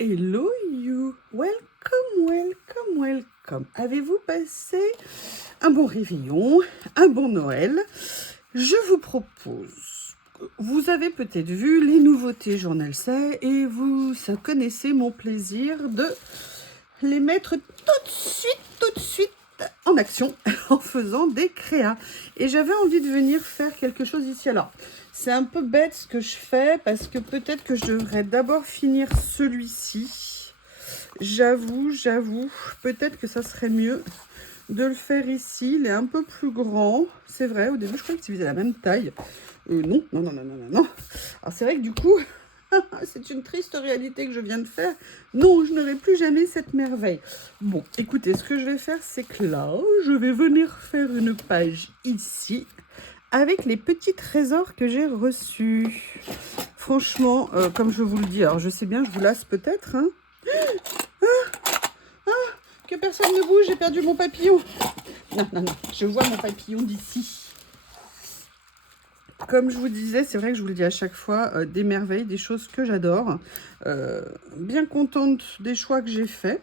Hello you, welcome. Avez-vous passé un bon réveillon, un bon Noël? Je vous propose, vous avez peut-être vu les nouveautés Journal C et vous connaissez mon plaisir de les mettre tout de suite en action en faisant des créas. Et j'avais envie de venir faire quelque chose ici. Alors, c'est un peu bête ce que je fais parce que peut-être que je devrais d'abord finir celui-ci. J'avoue, peut-être que ça serait mieux de le faire ici. Il est un peu plus grand. C'est vrai, au début, je croyais que c'était la même taille. Non. Alors, c'est vrai que du coup, c'est une triste réalité que je viens de faire. Non, je n'aurai plus jamais cette merveille. Bon, écoutez, ce que je vais faire, c'est que là, je vais venir faire une page ici avec les petits trésors que j'ai reçus. Franchement, comme je vous le dis, alors je sais bien, je vous lasse peut-être, hein. Que personne ne bouge, j'ai perdu mon papillon. Non, je vois mon papillon d'ici. Comme je vous disais, c'est vrai que je vous le dis à chaque fois, des merveilles, des choses que j'adore. Bien contente des choix que j'ai faits,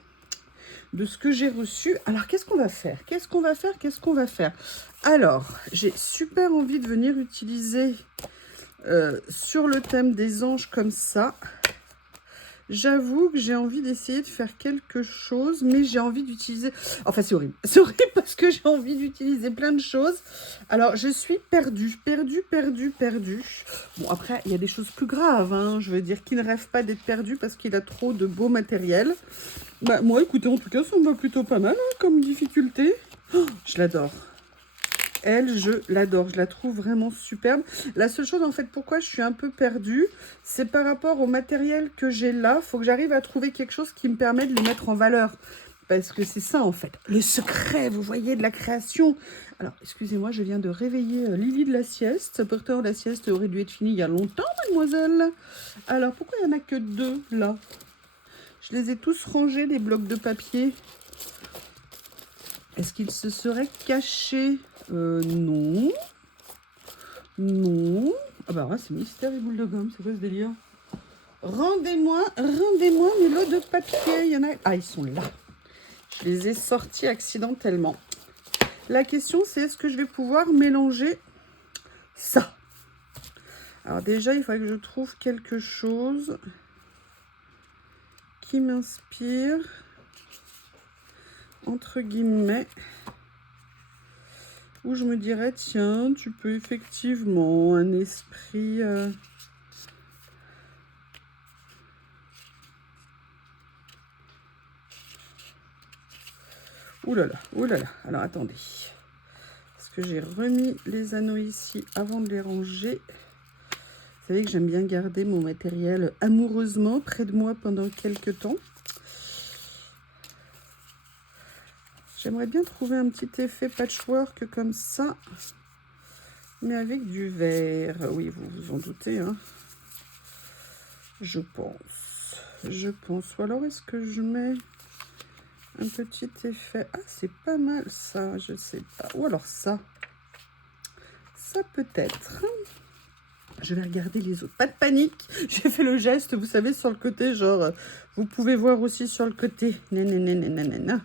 de ce que j'ai reçu. Alors, qu'est-ce qu'on va faire? Alors, j'ai super envie de venir utiliser sur le thème des anges comme ça. J'avoue que j'ai envie d'essayer de faire quelque chose, mais j'ai envie d'utiliser... Enfin, c'est horrible. C'est horrible parce que j'ai envie d'utiliser plein de choses. Alors, je suis perdue. Bon, après, il y a des choses plus graves, hein. Je veux dire qu'il ne rêve pas d'être perdu parce qu'il a trop de beau matériel. Bah, moi, écoutez, en tout cas, ça me va plutôt pas mal, hein, comme difficulté. Oh, je l'adore. Elle, je l'adore, je la trouve vraiment superbe. La seule chose, en fait, pourquoi je suis un peu perdue, c'est par rapport au matériel que j'ai là. Il faut que j'arrive à trouver quelque chose qui me permet de les mettre en valeur. Parce que c'est ça, en fait, le secret, vous voyez, de la création. Alors, excusez-moi, je viens de réveiller Lily de la sieste. Pourtant, la sieste aurait dû être finie il y a longtemps, mademoiselle. Alors, pourquoi il n'y en a que deux, là? Je les ai tous rangés, les blocs de papier. Est-ce qu'ils se seraient cachés? Non. Non. Ah bah ouais, c'est mystère et boule de gomme, c'est quoi ce délire? Rendez-moi mes lots de papier. Il y en a... Ah, ils sont là. Je les ai sortis accidentellement. La question, c'est est-ce que je vais pouvoir mélanger ça? Alors déjà, il faudrait que je trouve quelque chose qui m'inspire, entre guillemets, où je me dirais, tiens, tu peux effectivement un esprit... Ouh là là, alors attendez. Parce que j'ai remis les anneaux ici avant de les ranger. Vous savez que j'aime bien garder mon matériel amoureusement près de moi pendant quelques temps. J'aimerais bien trouver un petit effet patchwork comme ça, mais avec du vert. Oui, vous vous en doutez, hein. Je pense. Ou alors est-ce que je mets un petit effet? Ah, c'est pas mal ça, je sais pas. Ou alors ça. Ça peut-être. Je vais regarder les autres. Pas de panique. J'ai fait le geste, vous savez, sur le côté, genre, vous pouvez voir aussi sur le côté. Nanana.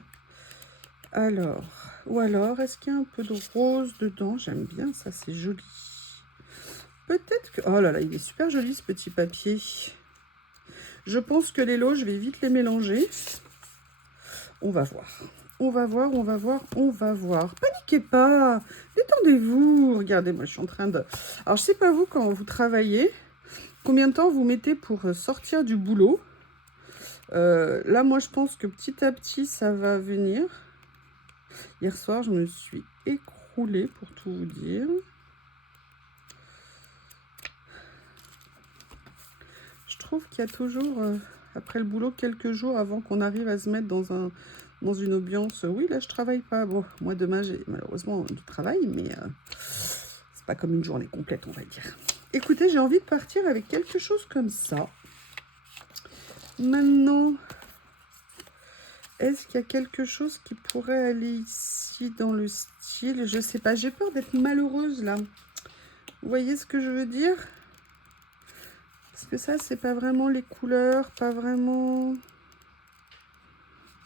Alors, ou alors, est-ce qu'il y a un peu de rose dedans? J'aime bien ça, c'est joli. Peut-être que... Oh là là, il est super joli ce petit papier. Je pense que les lots, je vais vite les mélanger. On va voir. On va voir. Paniquez pas. Détendez-vous. Regardez, moi, je suis en train de... Alors, je sais pas vous, quand vous travaillez, combien de temps vous mettez pour sortir du boulot? Là, moi, je pense que petit à petit, ça va venir. Hier soir, je me suis écroulée, pour tout vous dire. Je trouve qu'il y a toujours, après le boulot, quelques jours avant qu'on arrive à se mettre dans une ambiance. Oui, là, je travaille pas. Bon, moi, demain, j'ai malheureusement du travail, mais c'est pas comme une journée complète, on va dire. Écoutez, j'ai envie de partir avec quelque chose comme ça. Maintenant, est-ce qu'il y a quelque chose qui pourrait aller ici dans le style? Je sais pas, j'ai peur d'être malheureuse, là. Vous voyez ce que je veux dire? Parce que ça, c'est pas vraiment les couleurs, pas vraiment...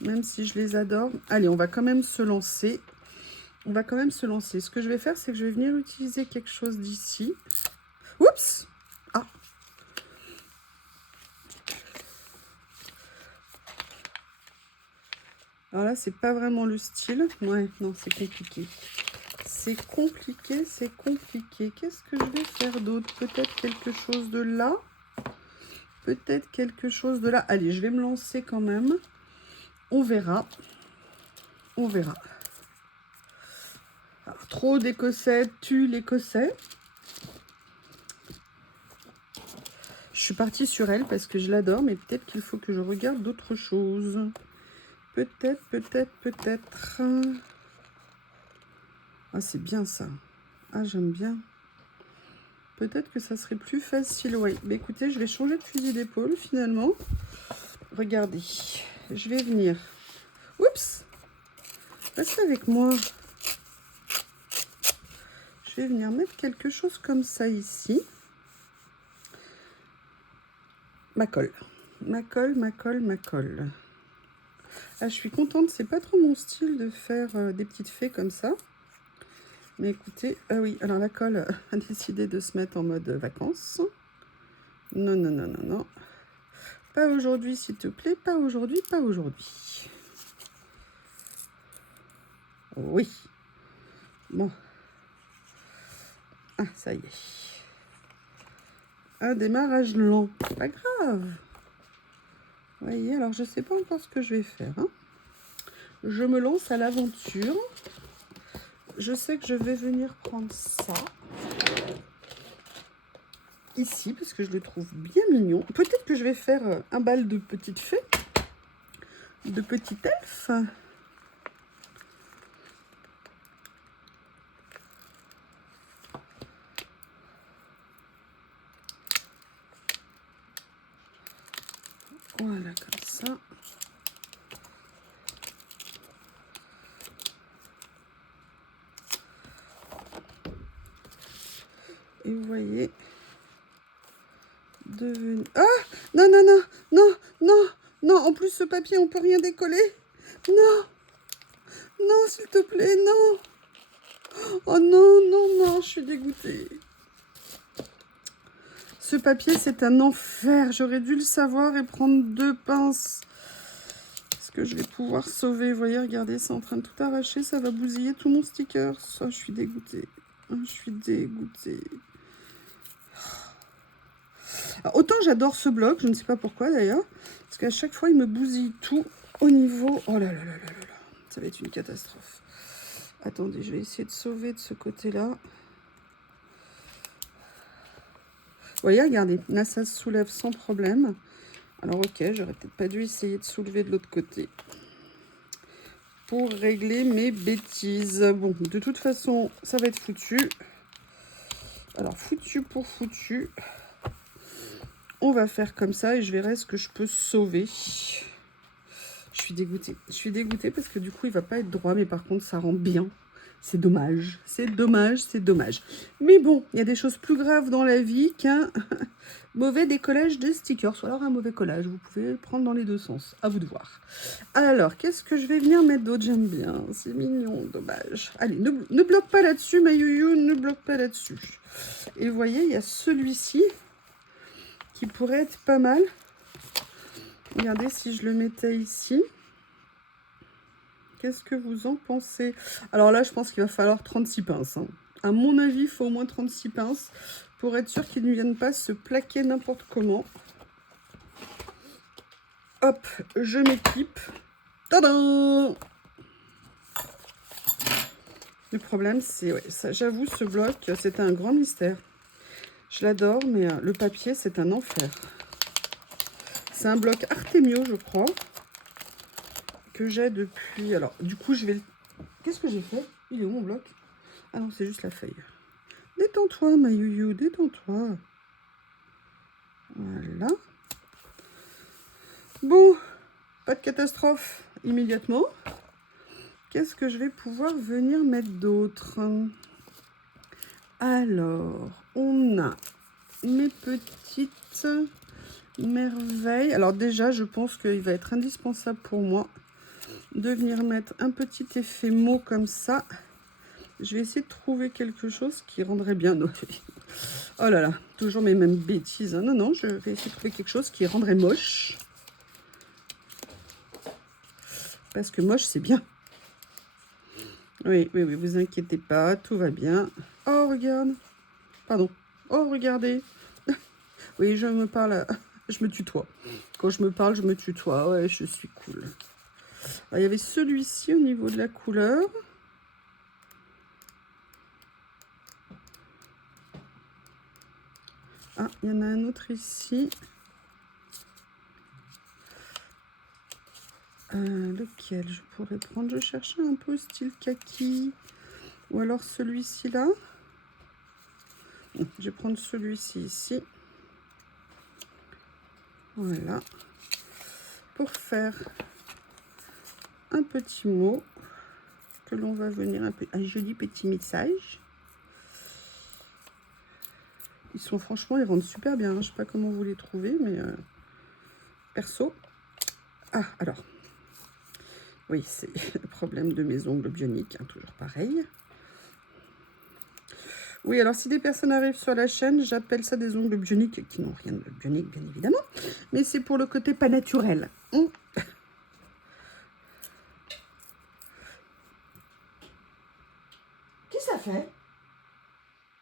Même si je les adore. Allez, on va quand même se lancer. On va quand même se lancer. Ce que je vais faire, c'est que je vais venir utiliser quelque chose d'ici. Oups! Ah! Alors là, c'est pas vraiment le style. Ouais, non, c'est compliqué. C'est compliqué, c'est compliqué. Qu'est-ce que je vais faire d'autre? Peut-être quelque chose de là. Peut-être quelque chose de là. Allez, je vais me lancer quand même. On verra. On verra. Alors, trop d'écossais tue l'écossais. Je suis partie sur elle parce que je l'adore, mais peut-être qu'il faut que je regarde d'autres choses. Peut-être, peut-être, peut-être. Ah, c'est bien ça. Ah, j'aime bien. Peut-être que ça serait plus facile. Oui, mais écoutez, je vais changer de fusil d'épaule finalement. Regardez, je vais venir. Oups! Restez avec moi. Je vais venir mettre quelque chose comme ça ici. Ma colle. Ma colle, ma colle, ma colle. Ah, je suis contente. C'est pas trop mon style de faire des petites fées comme ça. Mais écoutez, ah oui, alors la colle a décidé de se mettre en mode vacances. Non, non, non, non, non. Pas aujourd'hui, s'il te plaît. Pas aujourd'hui, pas aujourd'hui. Oui. Bon. Ah, ça y est. Un démarrage lent. Pas grave. Vous voyez, alors je sais pas encore ce que je vais faire. Hein. Je me lance à l'aventure. Je sais que je vais venir prendre ça. Ici, parce que je le trouve bien mignon. Peut-être que je vais faire un bal de petites fées. De petits elfes. Voilà, comme ça. Et vous voyez, devenu... Ah! Non, non, non, non, non, non, en plus ce papier, on peut rien décoller. Non, non, s'il te plaît, non. Oh non, non, non, je suis dégoûtée. Ce papier, c'est un enfer. J'aurais dû le savoir et prendre 2 pinces. Est-ce que je vais pouvoir sauver? Vous voyez, regardez, c'est en train de tout arracher. Ça va bousiller tout mon sticker. Ça, je suis dégoûtée. Je suis dégoûtée. Alors, autant j'adore ce bloc, je ne sais pas pourquoi d'ailleurs. Parce qu'à chaque fois, il me bousille tout au niveau... Oh là là là là là là. Ça va être une catastrophe. Attendez, je vais essayer de sauver de ce côté-là. Vous voyez, regardez, là, ça se soulève sans problème. Alors, ok, j'aurais peut-être pas dû essayer de soulever de l'autre côté. Pour régler mes bêtises. Bon, de toute façon, ça va être foutu. Alors, foutu pour foutu. On va faire comme ça et je verrai ce que je peux sauver. Je suis dégoûtée. Je suis dégoûtée parce que du coup, il va pas être droit. Mais par contre, ça rend bien. C'est dommage. C'est dommage, c'est dommage. Mais bon, il y a des choses plus graves dans la vie qu'un mauvais décollage de stickers. Ou alors un mauvais collage. Vous pouvez le prendre dans les deux sens. À vous de voir. Alors, qu'est-ce que je vais venir mettre d'autre? J'aime bien. C'est mignon. Dommage. Allez, ne bloque pas là-dessus, ma youyou. Ne bloque pas là-dessus. Et vous voyez, il y a celui-ci qui pourrait être pas mal. Regardez si je le mettais ici. Qu'est-ce que vous en pensez? Alors là, je pense qu'il va falloir 36 pinces. Hein. À mon avis, il faut au moins 36 pinces pour être sûr qu'ils ne viennent pas se plaquer n'importe comment. Hop, je m'équipe. Tadam! Le problème, c'est... Ouais, ça, j'avoue, ce bloc, c'est un grand mystère. Je l'adore, mais le papier, c'est un enfer. C'est un bloc Artemio, je crois. Que j'ai depuis... Alors, du coup, je vais... Qu'est-ce que j'ai fait? Il est où mon bloc? Ah non, c'est juste la feuille. Détends-toi, ma youyou, détends-toi. Voilà. Bon, pas de catastrophe immédiatement. Qu'est-ce que je vais pouvoir venir mettre d'autre? Alors, on a mes petites merveilles. Alors déjà, je pense qu'il va être indispensable pour moi de venir mettre un petit effet mot comme ça. Je vais essayer de trouver quelque chose qui rendrait bien Noël. Oh là là, toujours mes mêmes bêtises. Hein. Non, non, je vais essayer de trouver quelque chose qui rendrait moche. Parce que moche, c'est bien. Oui, oui, oui, vous inquiétez pas, tout va bien. Oh, regarde. Pardon. Oh, regardez. Oui, je me parle, je me tutoie. Quand je me parle, je me tutoie. Ouais, je suis cool. Alors, il y avait celui-ci au niveau de la couleur. Ah, il y en a un autre ici. Lequel je pourrais prendre? Je cherchais un peu style kaki. Ou alors celui-ci là. Je vais prendre celui-ci ici. Voilà. Pour faire un petit mot que l'on va venir un joli petit message. Ils sont franchement, ils rendent super bien. Je sais pas comment vous les trouvez, mais perso. Ah, alors. Oui, c'est le problème de mes ongles bioniques, hein, toujours pareil. Oui, alors si des personnes arrivent sur la chaîne, j'appelle ça des ongles bioniques qui n'ont rien de bionique, bien évidemment. Mais c'est pour le côté pas naturel. Qu'est-ce que ça fait?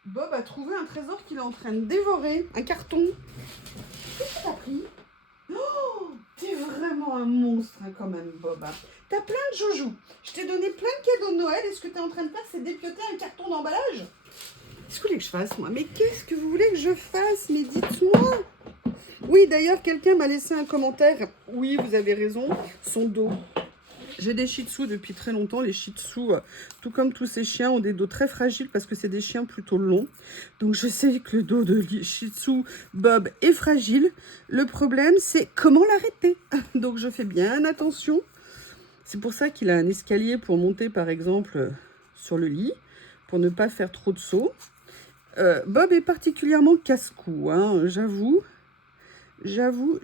Bob a trouvé un trésor qu'il est en train de dévorer. Un carton. Qu'est-ce que t'as pris? Oh, t'es vraiment un monstre hein, quand même, Bob. T'as plein de joujoux. Je t'ai donné plein de cadeaux de Noël. Et ce que t'es en train de faire, c'est dépioter un carton d'emballage. Qu'est-ce que vous voulez que je fasse, moi? Mais qu'est-ce que vous voulez que je fasse? Mais dites-moi. Oui, d'ailleurs, quelqu'un m'a laissé un commentaire. Oui, vous avez raison. Son dos. J'ai des shih tzus depuis très longtemps. Les shih tzus, tout comme tous ces chiens, ont des dos très fragiles parce que c'est des chiens plutôt longs. Donc, je sais que le dos de shih tzu Bob est fragile. Le problème, c'est comment l'arrêter. Donc, je fais bien attention. C'est pour ça qu'il a un escalier pour monter, par exemple, sur le lit, pour ne pas faire trop de sauts. Bob est particulièrement casse-cou, hein, j'avoue. J'avoue.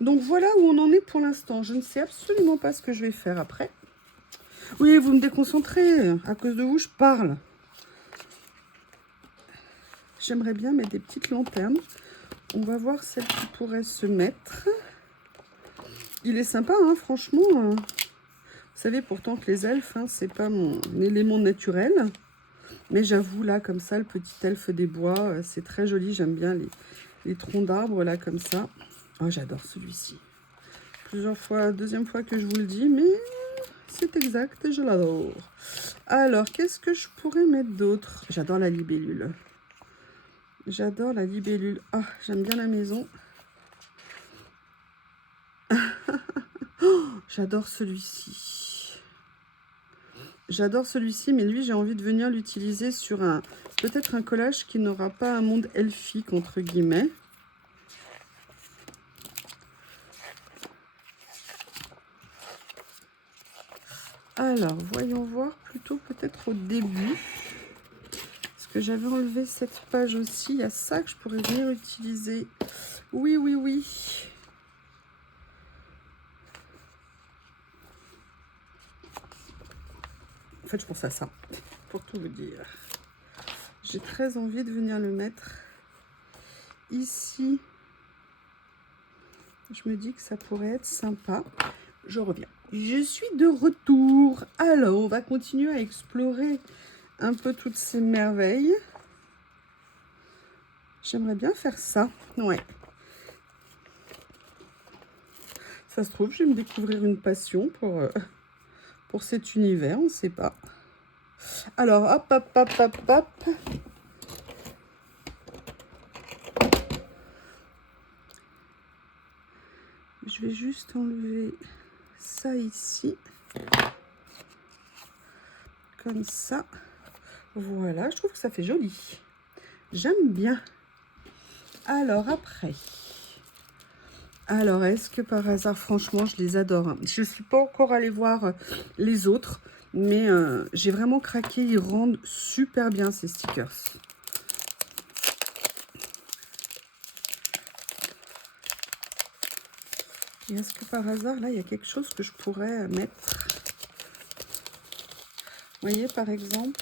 Donc voilà où on en est pour l'instant. Je ne sais absolument pas ce que je vais faire après. Oui, vous me déconcentrez. À cause de vous, je parle. J'aimerais bien mettre des petites lanternes. On va voir celle qui pourrait se mettre. Il est sympa, hein, franchement. Vous savez pourtant que les elfes, hein, c'est pas mon élément naturel. Mais j'avoue, là, comme ça, le petit elfe des bois, c'est très joli. J'aime bien les troncs d'arbres, là, comme ça. Oh, j'adore celui-ci. Plusieurs fois, deuxième fois que je vous le dis, mais c'est exact et je l'adore. Alors, qu'est-ce que je pourrais mettre d'autre? J'adore la libellule. J'adore la libellule. Ah, j'aime bien la maison. Oh, j'adore celui-ci. J'adore celui-ci, mais lui, j'ai envie de venir l'utiliser sur peut-être un collage qui n'aura pas un monde elfique, entre guillemets. Alors, voyons voir plutôt peut-être au début. Parce que j'avais enlevé cette page aussi. Il y a ça que je pourrais venir utiliser. Oui. En fait, je pense à ça, pour tout vous dire. J'ai très envie de venir le mettre ici. Je me dis que ça pourrait être sympa. Je reviens. Je suis de retour. Alors, on va continuer à explorer un peu toutes ces merveilles. J'aimerais bien faire ça. Ouais. Ça se trouve, je vais me découvrir une passion pour cet univers. On ne sait pas. Alors, hop. Je vais juste enlever ça ici. Comme ça. Voilà, je trouve que ça fait joli. J'aime bien. Alors, après. Alors, est-ce que par hasard, franchement, je les adore. Hein. Je ne suis pas encore allée voir les autres, mais j'ai vraiment craqué. Ils rendent super bien ces stickers. Et est-ce que par hasard, là, il y a quelque chose que je pourrais mettre? Vous voyez, par exemple,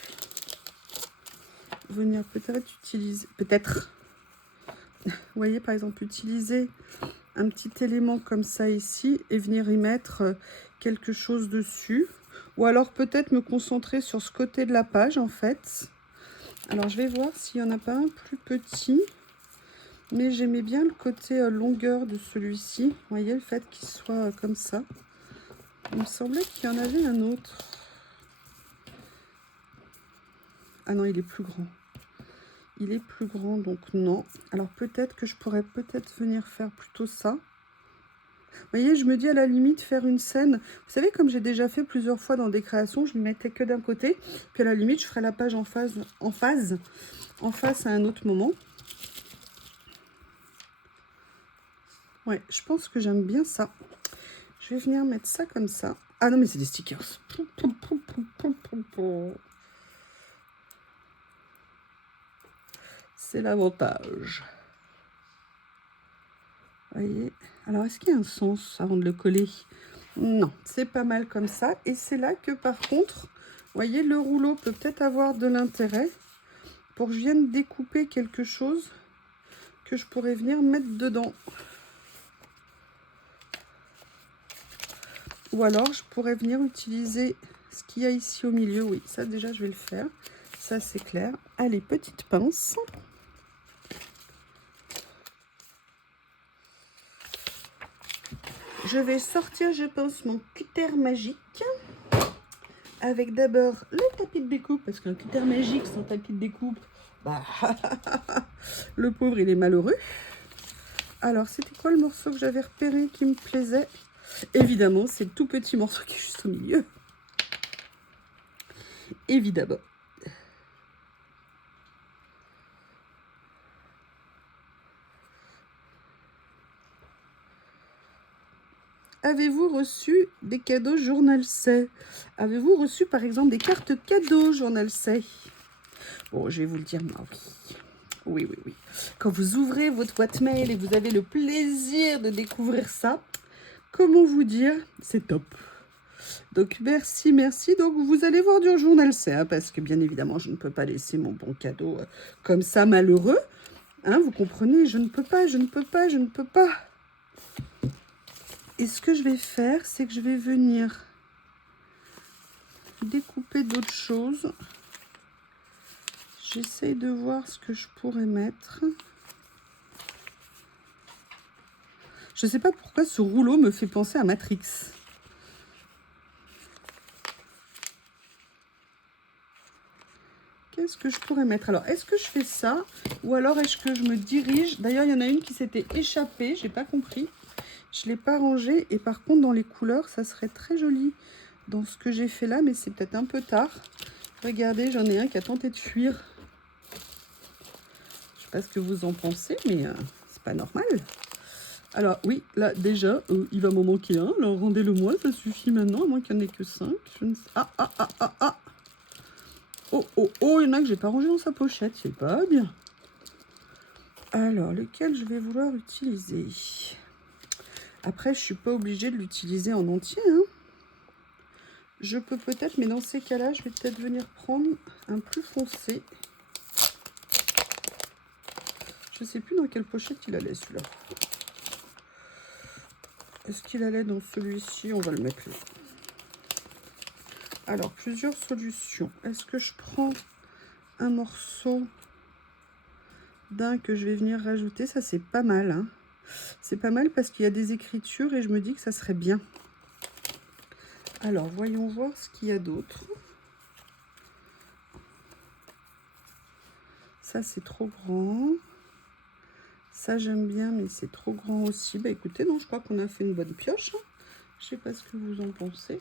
venir peut-être utiliser... Peut-être. Vous voyez, par exemple, utiliser un petit élément comme ça ici et venir y mettre quelque chose dessus. Ou alors peut-être me concentrer sur ce côté de la page, en fait. Alors, je vais voir s'il n'y en a pas un plus petit. Mais j'aimais bien le côté longueur de celui-ci. Vous voyez, le fait qu'il soit comme ça. Il me semblait qu'il y en avait un autre. Ah non, il est plus grand. Il est plus grand, donc non. Alors peut-être que je pourrais peut-être venir faire plutôt ça. Vous voyez, je me dis à la limite faire une scène. Vous savez, comme j'ai déjà fait plusieurs fois dans des créations, je ne mettais que d'un côté. Puis à la limite, je ferai la page en face à un autre moment. Ouais, je pense que j'aime bien ça. Je vais venir mettre ça comme ça. Ah non, mais c'est des stickers. C'est l'avantage. Vous voyez. Alors, est-ce qu'il y a un sens avant de le coller? Non, c'est pas mal comme ça. Et c'est là que, par contre, vous voyez, le rouleau peut peut-être avoir de l'intérêt pour que je vienne découper quelque chose que je pourrais venir mettre dedans. Ou alors, je pourrais venir utiliser ce qu'il y a ici au milieu. Oui, ça, déjà, je vais le faire. Ça, c'est clair. Allez, petite pince. Je vais sortir, je pense, mon cutter magique. Avec d'abord le tapis de découpe. Parce qu'un cutter magique sans tapis de découpe, bah, le pauvre, il est malheureux. Alors, c'était quoi le morceau que j'avais repéré qui me plaisait? Évidemment, c'est le tout petit morceau qui est juste au milieu. Évidemment. Avez-vous reçu des cadeaux Journal C? Avez-vous reçu, par exemple, des cartes cadeaux Journal C? Bon, je vais vous le dire, moi, oui. Oui, oui, oui. Quand vous ouvrez votre boîte mail et vous avez le plaisir de découvrir ça, comment vous dire, c'est top. Donc, merci, merci. Donc, vous allez voir du Journal C, hein, parce que, bien évidemment, je ne peux pas laisser mon bon cadeau comme ça, malheureux. Hein, vous comprenez, je ne peux pas, je ne peux pas, je ne peux pas. Et ce que je vais faire, c'est que je vais venir découper d'autres choses. J'essaye de voir ce que je pourrais mettre. Je ne sais pas pourquoi ce rouleau me fait penser à Matrix. Qu'est-ce que je pourrais mettre? Alors, est-ce que je fais ça? Ou alors est-ce que je me dirige? D'ailleurs, il y en a une qui s'était échappée. Je n'ai pas compris. Je ne l'ai pas rangée. Et par contre, dans les couleurs, ça serait très joli dans ce que j'ai fait là. Mais c'est peut-être un peu tard. Regardez, j'en ai un qui a tenté de fuir. Je ne sais pas ce que vous en pensez, mais c'est pas normal. Alors, oui, là, déjà, il va m'en manquer un. Alors, rendez-le-moi, ça suffit maintenant, à moins qu'il n'y en ait que 5. Je ne sais... Ah, ah, ah, ah, ah. Oh, oh, oh, il y en a que j'ai pas rangé dans sa pochette, c'est pas bien. Alors, lequel je vais vouloir utiliser? Après, je suis pas obligée de l'utiliser en entier, hein. Je peux peut-être, mais dans ces cas-là, je vais peut-être venir prendre un plus foncé. Je sais plus dans quelle pochette il allait, celui-là. Est-ce qu'il allait dans celui-ci? On va le mettre là. Alors, plusieurs solutions. Est-ce que je prends un morceau d'un que je vais venir rajouter? Ça, c'est pas mal, hein. C'est pas mal parce qu'il y a des écritures et je me dis que ça serait bien. Alors, voyons voir ce qu'il y a d'autre. Ça, c'est trop grand. Ça, j'aime bien, mais c'est trop grand aussi. Bah, écoutez, non, je crois qu'on a fait une bonne pioche. Je sais pas ce que vous en pensez.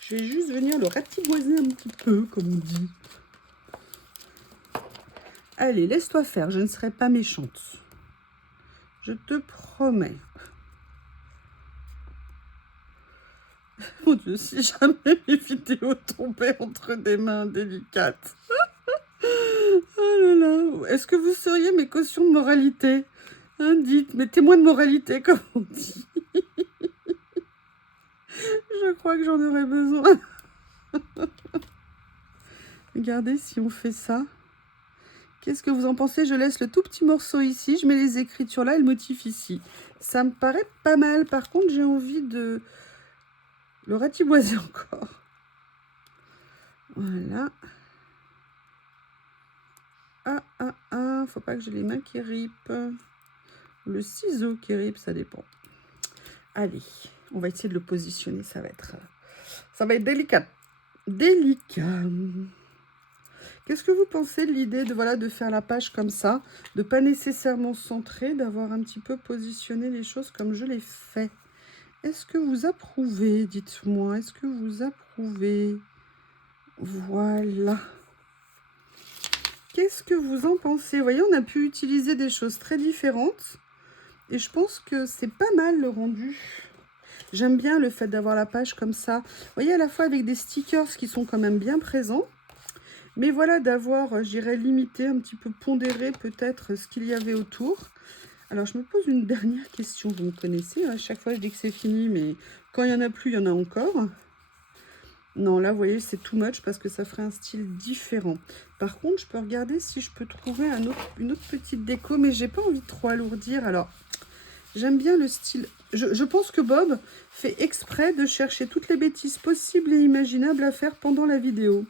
Je vais juste venir le ratiboiser un petit peu, comme on dit. Allez, laisse-toi faire, je ne serai pas méchante. Je te promets. Mon Dieu, si jamais mes vidéos tombaient entre des mains délicates. Oh là là. Est-ce que vous seriez mes cautions de moralité? Hein, dites, mettez-moi de moralité, comme on dit. Je crois que j'en aurais besoin. Regardez si on fait ça. Qu'est-ce que vous en pensez? Je laisse le tout petit morceau ici. Je mets les écritures là et le motif ici. Ça me paraît pas mal. Par contre, j'ai envie de le ratiboiser encore. Voilà. Faut pas que j'ai les mains qui ripent. Le ciseau qui ripe, ça dépend. Allez, on va essayer de le positionner. Ça va être délicat. Délicat. Qu'est-ce que vous pensez de l'idée de, voilà, de faire la page comme ça, de pas nécessairement centrer, d'avoir un petit peu positionné les choses comme je l'ai fait? Est-ce que vous approuvez? Dites-moi, est-ce que vous approuvez? Voilà. Qu'est-ce que vous en pensez? Vous voyez, on a pu utiliser des choses très différentes. Et je pense que c'est pas mal le rendu. J'aime bien le fait d'avoir la page comme ça. Vous voyez, à la fois avec des stickers qui sont quand même bien présents. Mais voilà, d'avoir, j'irais limiter, un petit peu pondérer peut-être ce qu'il y avait autour. Alors, je me pose une dernière question. Vous me connaissez, à chaque fois je dis que c'est fini, mais quand il n'y en a plus, il y en a encore. Non, là, vous voyez, c'est too much parce que ça ferait un style différent. Par contre, je peux regarder si je peux trouver une autre petite déco, mais j'ai pas envie de trop alourdir. Alors, j'aime bien le style. Je pense que Bob fait exprès de chercher toutes les bêtises possibles et imaginables à faire pendant la vidéo.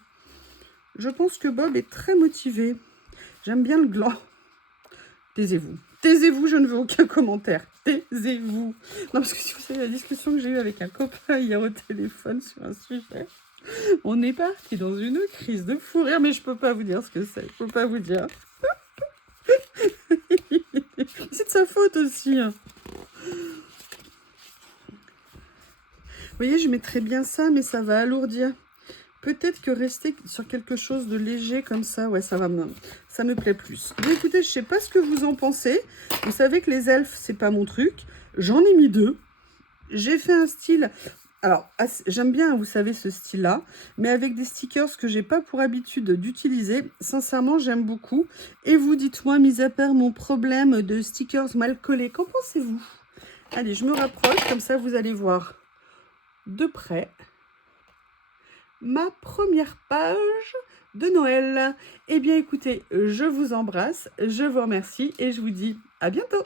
Je pense que Bob est très motivé. J'aime bien le gland. Taisez-vous. Taisez-vous, je ne veux aucun commentaire. Taisez-vous. Non, parce que si vous savez la discussion que j'ai eue avec un copain hier au téléphone sur un sujet, on est parti dans une crise de fou rire, mais je peux pas vous dire ce que c'est. Je peux pas vous dire. C'est de sa faute aussi. Hein. Vous voyez, je mettrais bien ça, mais ça va alourdir. Peut-être que rester sur quelque chose de léger comme ça, ouais, ça me plaît plus. Mais écoutez, je sais pas ce que vous en pensez. Vous savez que les elfes, c'est pas mon truc. J'en ai mis 2. J'ai fait un style... Alors, j'aime bien, vous savez, ce style-là, mais avec des stickers que j'ai pas pour habitude d'utiliser. Sincèrement, j'aime beaucoup. Et vous, dites-moi, mis à part mon problème de stickers mal collés, qu'en pensez-vous? Allez, je me rapproche, comme ça, vous allez voir de près ma première page de Noël. Eh bien, écoutez, je vous embrasse, je vous remercie et je vous dis à bientôt.